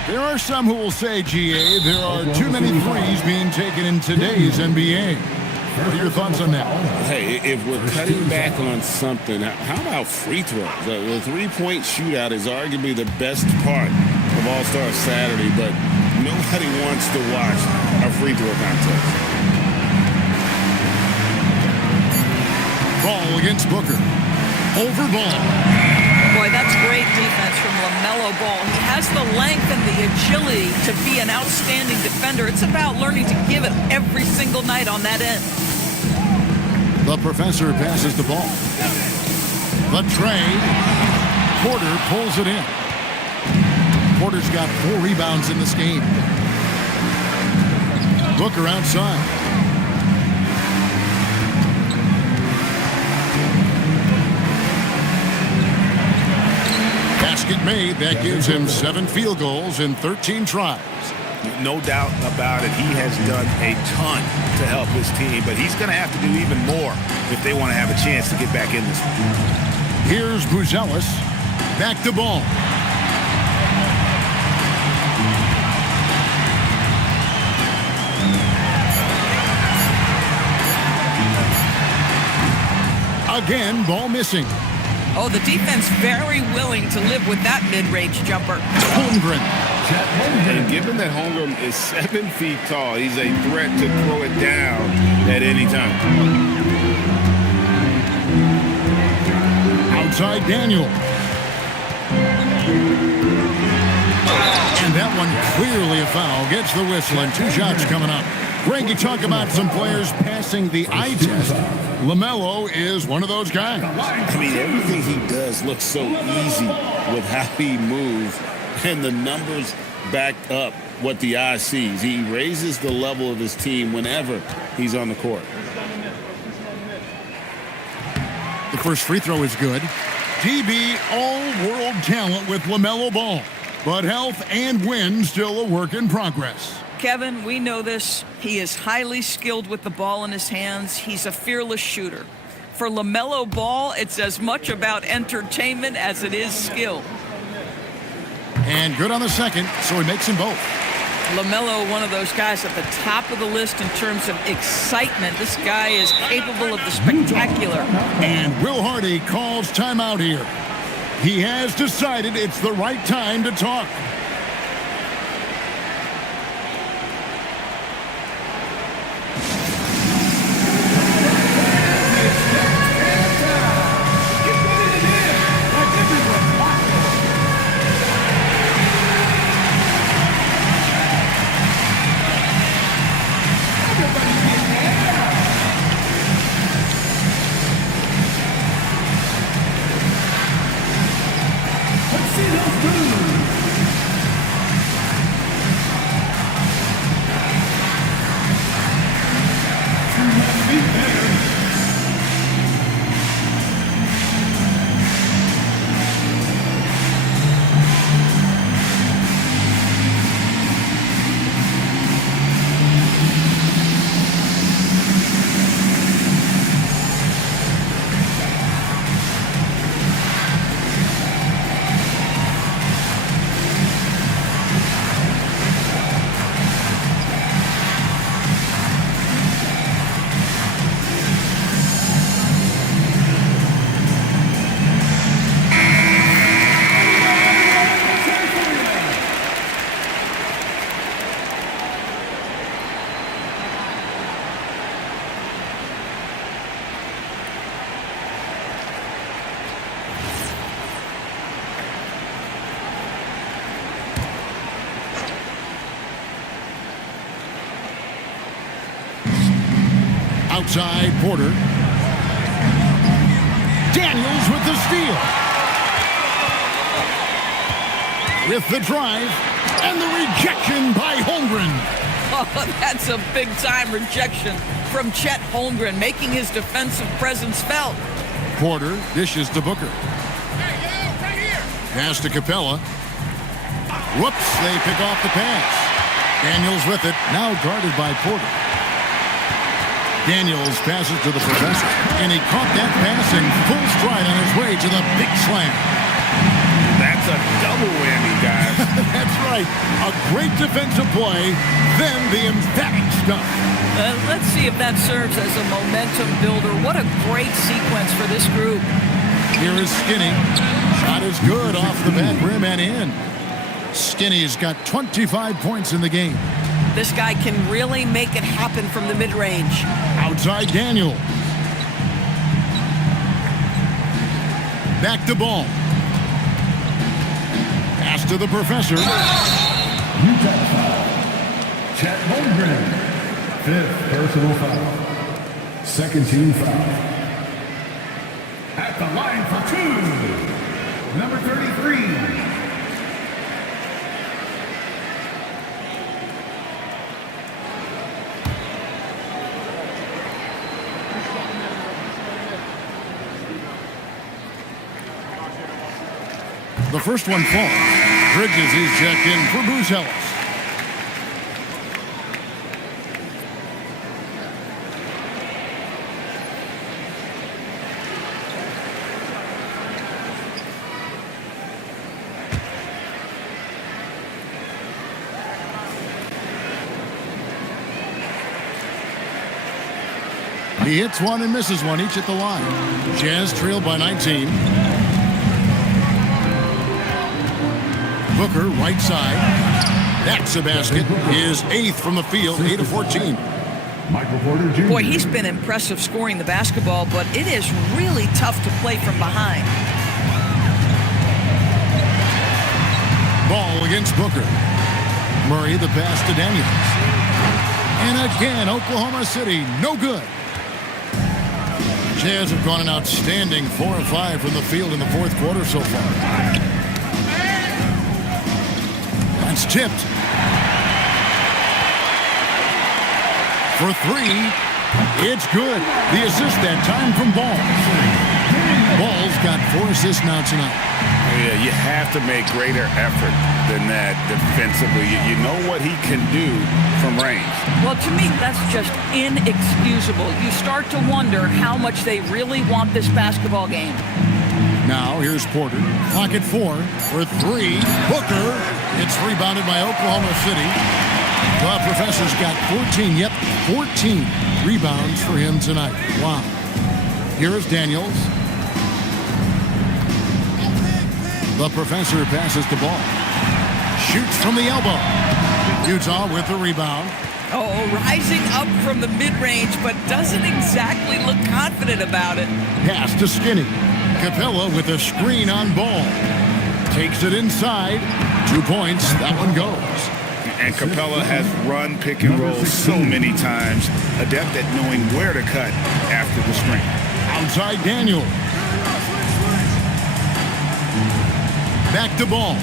There are some who will say, GA, there are too many threes being taken in today's NBA. What are your thoughts on that? Hey, if we're cutting back on something, how about free throws? The three-point shootout is arguably the best part of All-Star Saturday, but nobody wants to watch a free throw contest. Ball against Booker. Over Ball. Boy, that's great defense from LaMelo Ball. He has the length and the agility to be an outstanding defender. It's about learning to give it every single night on that end. The professor passes the ball. The trade. Porter pulls it in. Porter's got 4 rebounds in this game. Booker outside. Basket made. That gives him 7 field goals in 13 tries. No doubt about it. He has done a ton to help his team, but he's going to have to do even more if they want to have a chance to get back in this one. Here's Booz Ellis. Back to Ball. Again, Ball missing. Oh, the defense very willing to live with that mid-range jumper. Holmgren. And given that Holmgren is 7 feet tall, he's a threat to throw it down at any time. Outside Daniel. And that one clearly a foul. Gets the whistle and 2 shots coming up. Greg, you talk about some players passing the eye test. LaMelo is one of those guys. I mean, everything he does looks so easy with how he moves, and the numbers back up what the eye sees. He raises the level of his team whenever he's on the court. The first free throw is good. DB all-world talent with LaMelo Ball. But health and win still a work in progress. Kevin, we know this. He is highly skilled with the ball in his hands. He's a fearless shooter. For LaMelo Ball, it's as much about entertainment as it is skill. And good on the second, so he makes them both. LaMelo, one of those guys at the top of the list in terms of excitement. This guy is capable of the spectacular. And Will Hardy calls timeout here. He has decided it's the right time to talk. Outside Porter. Daniels with the steal. With the drive and the rejection by Holmgren. Oh, that's a big-time rejection from Chet Holmgren, making his defensive presence felt. Porter dishes to Booker. Pass to Capella. Whoops, they pick off the pass. Daniels with it, now guarded by Porter. Daniels passes to the professor, and he caught that pass in full stride on his way to the big slam. That's a double whammy, guys. That's right. A great defensive play, then the emphatic stuff. Let's see if that serves as a momentum builder. What a great sequence for this group. Here is Skinny. Shot is good off the back rim and in. Skinny's got 25 points in the game. This guy can really make it happen from the mid-range. Outside Daniel. Back to ball. Pass to the professor. Utah foul. Chet Holmgren. 5th personal foul. Second team foul. At the line for 2. Number 33. The first one falls. Bridges is checked in for Bruce Ellis. He hits one and misses one, each at the line. Jazz trailed by 19. Booker, right side. That's a basket. His 8th from the field, 8 of 14. Michael Porter Jr. Boy, he's been impressive scoring the basketball, but it is really tough to play from behind. Ball against Booker. Murray, the pass to Daniels. And again, Oklahoma City, no good. Jazz have gone an outstanding 4 of 5 from the field in the fourth quarter so far. That's tipped. For 3. It's good. The assist that time from Ball. Ball's got 4 assists now tonight. Yeah, you have to make greater effort than that defensively. You know what he can do from range. Well, to me, that's just inexcusable. You start to wonder how much they really want this basketball game. Now, here's Porter. Clock at 4 for 3. Booker. It's rebounded by Oklahoma City. The professor's got 14. Yep, 14 rebounds for him tonight. Wow. Here is Daniels. The professor passes the ball. Shoots from the elbow. Utah with the rebound. Oh, rising up from the mid-range, but doesn't exactly look confident about it. Pass to Skinny. Capella with a screen on Ball. Takes it inside. 2 points. That one goes. And Capella has run pick and roll so many times, adept at knowing where to cut after the screen. Outside Daniel. Back to Ball.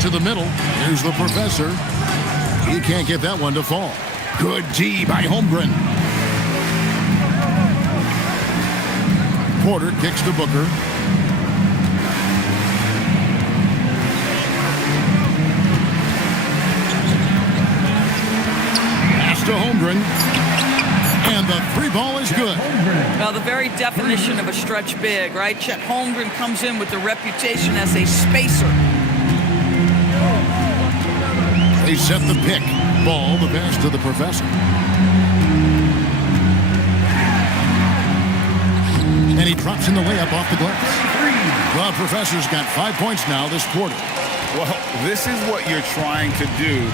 To the middle. Here's the professor. He can't get that one to fall. Good D by Holmgren. Porter kicks to Booker. Pass to Holmgren. And the 3 ball is good. Well, the very definition of a stretch big, right? Chet Holmgren comes in with the reputation as a spacer. They set the pick. Ball, the pass to the professor. And he drops in the layup off the glass. The professor's got 5 points now this quarter. Well, this is what you're trying to do.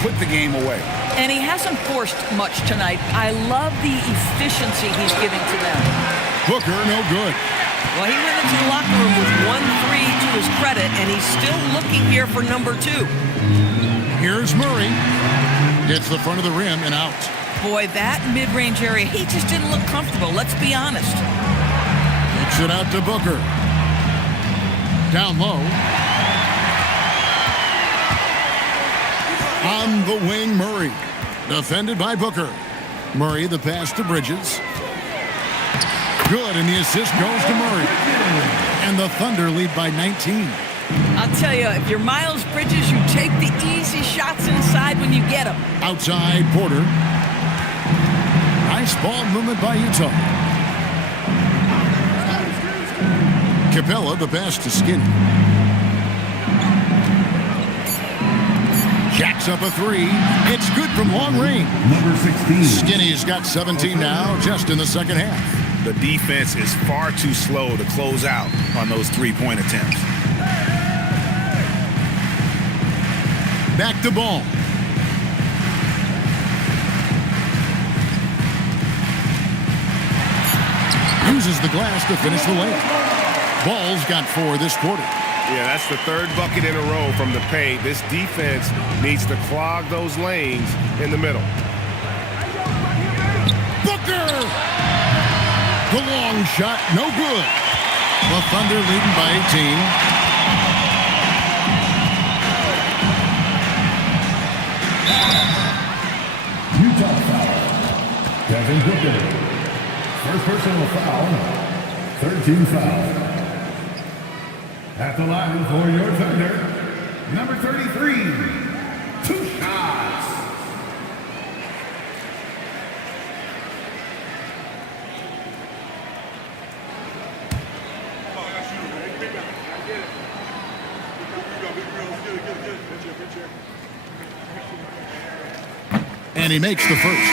Put the game away. And he hasn't forced much tonight. I love the efficiency he's giving to them. Booker, no good. Well, he went into the locker room with 1 3 to his credit, and he's still looking here for number 2. Here's Murray. Hits the front of the rim and out. Boy, that mid-range area, he just didn't look comfortable. Let's be honest. Kicks it out to Booker. Down low. On the wing, Murray. Defended by Booker. Murray, the pass to Bridges. Good, and the assist goes to Murray. And the Thunder lead by 19. I'll tell you, if you're Miles Bridges, you take the easy shots inside when you get them. Outside, Porter. Nice ball movement by Utah. Capella, the pass to Skinny. Jacks up a three. It's good from long range. Number 16. Skinny's got 17 now, just in the second half. The defense is far too slow to close out on those three-point attempts. Back to Ball. Uses the glass to finish the layup. Ball's got 4 this quarter. Yeah, that's the third bucket in a row from the paint. This defense needs to clog those lanes in the middle. Booker! The long shot, no good. The Thunder leading by 18. Utah foul. Devin Booker. First personal foul. 13 foul. At the line for your Thunder, number 33, 2 shots. And he makes the first.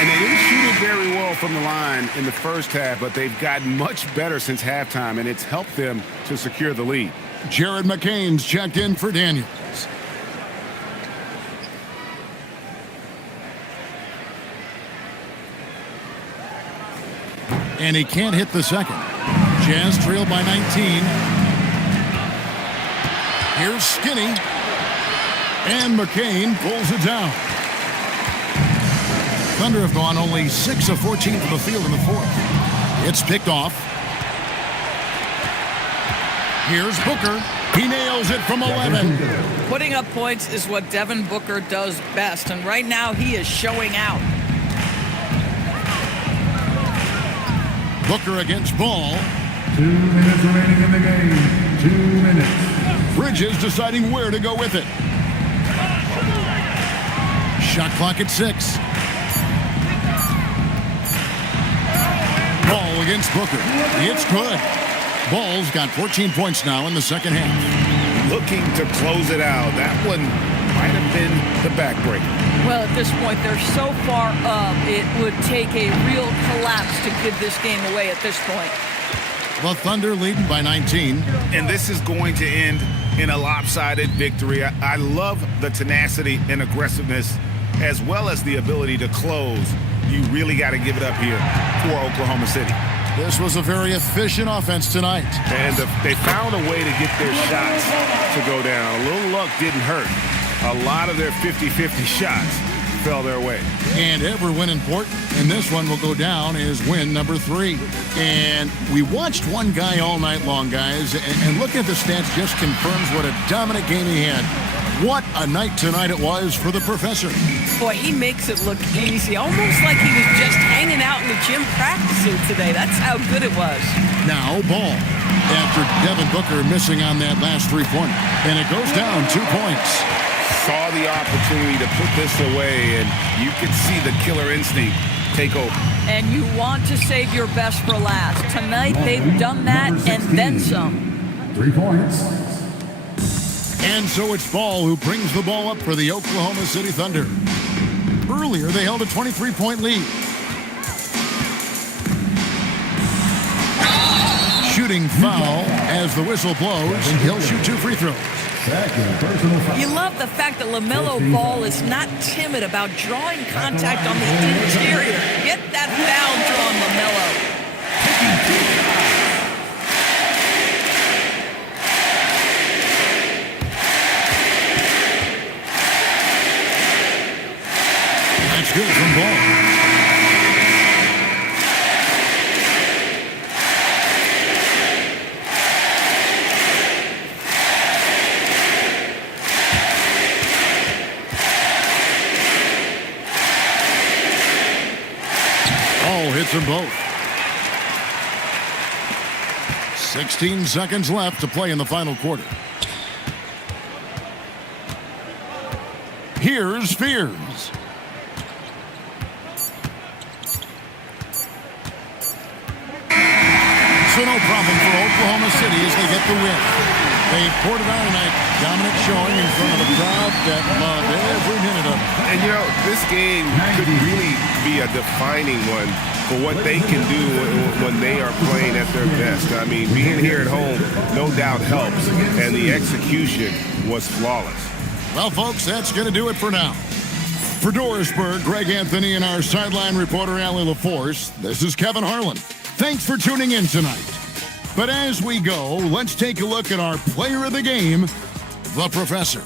And they didn't shoot it very well from the line in the first half, but they've gotten much better since halftime, and it's helped them to secure the lead. Jared McCain's checked in for Daniels. And he can't hit the second. Jazz trail by 19. Here's Skinny. And McCain pulls it down. Thunder have gone only 6 of 14 from the field in the fourth. It's picked off. Here's Booker. He nails it from 11. Putting up points is what Devin Booker does best, and right now he is showing out. Booker against Ball. 2 minutes remaining in the game. 2 minutes. Bridges deciding where to go with it. Shot clock at 6. Ball against Booker. It's good. Ball's got 14 points now in the second half. Looking to close it out. That one might have been the backbreaker. Well, at this point, they're so far up, it would take a real collapse to give this game away at this point. The Thunder leading by 19. And this is going to end in a lopsided victory. I love the tenacity and aggressiveness, as well as the ability to close. You really got to give it up here for Oklahoma City. This was a very efficient offense tonight. And they found a way to get their shots to go down. A little luck didn't hurt. A lot of their 50-50 shots fell their way. And every win important, and this one will go down as win number 3. And we watched one guy all night long, guys, and looking at the stats just confirms what a dominant game he had. What a night tonight it was for the professor. Boy, he makes it look easy, almost like he was just hanging out in the gym practicing today. That's how good it was. Now, Ball. After Devin Booker missing on that last three-pointer. And it goes down 2 points. Saw the opportunity to put this away, and you could see the killer instinct take over. And you want to save your best for last. Tonight, they've done that and then some. 3 points. And so it's Ball who brings the ball up for the Oklahoma City Thunder. Earlier, they held a 23-point lead. Shooting foul as the whistle blows. He'll shoot 2 free throws. Second personal foul. You love the fact that LaMelo Ball is not timid about drawing contact on the interior. Get that foul drawn, LaMelo. gets them both. 16 seconds left to play in the final quarter. Here's Fears. So no problem for Oklahoma City as they get the win. They poured it on tonight. Dominant showing in front of a crowd that loved every minute of it. And you know, this game could really be a defining one for what they can do when they are playing at their best. I mean, being here at home no doubt helps, and the execution was flawless. Well, folks, that's going to do it for now. For Dorisburg, Greg Anthony, and our sideline reporter, Allie LaForce, this is Kevin Harlan. Thanks for tuning in tonight. But as we go, let's take a look at our player of the game, the Professor.